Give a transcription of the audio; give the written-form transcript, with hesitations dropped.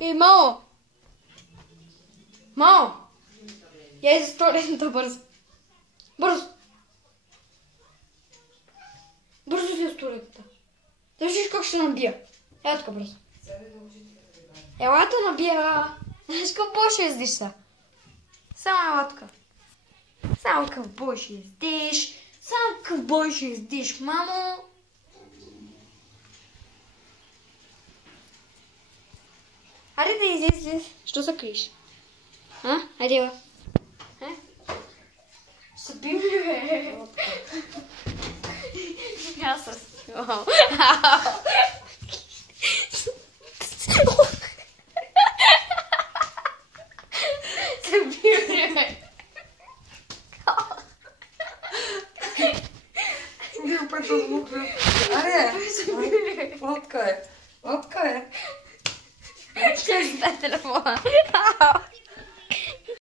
Ей, мамо! Мамо! Я из туалетната бързо. Бързо! Бързо си из туалетната. Да виждаш как ще набия. Ела тук бързо. Ела да набия. Знаеш какво ще ездиш са? Само ела тук. Само какво ще ездиш. Само какво ще ездиш, мамо. Хайде да излез. Що се криеш? А? Хайде, ела. Съби ми, бе. Аз се снимам. Съби ми, бе. Виж пето звук, бе. Аре, лодка е. Лодка е. Ще дай телефона.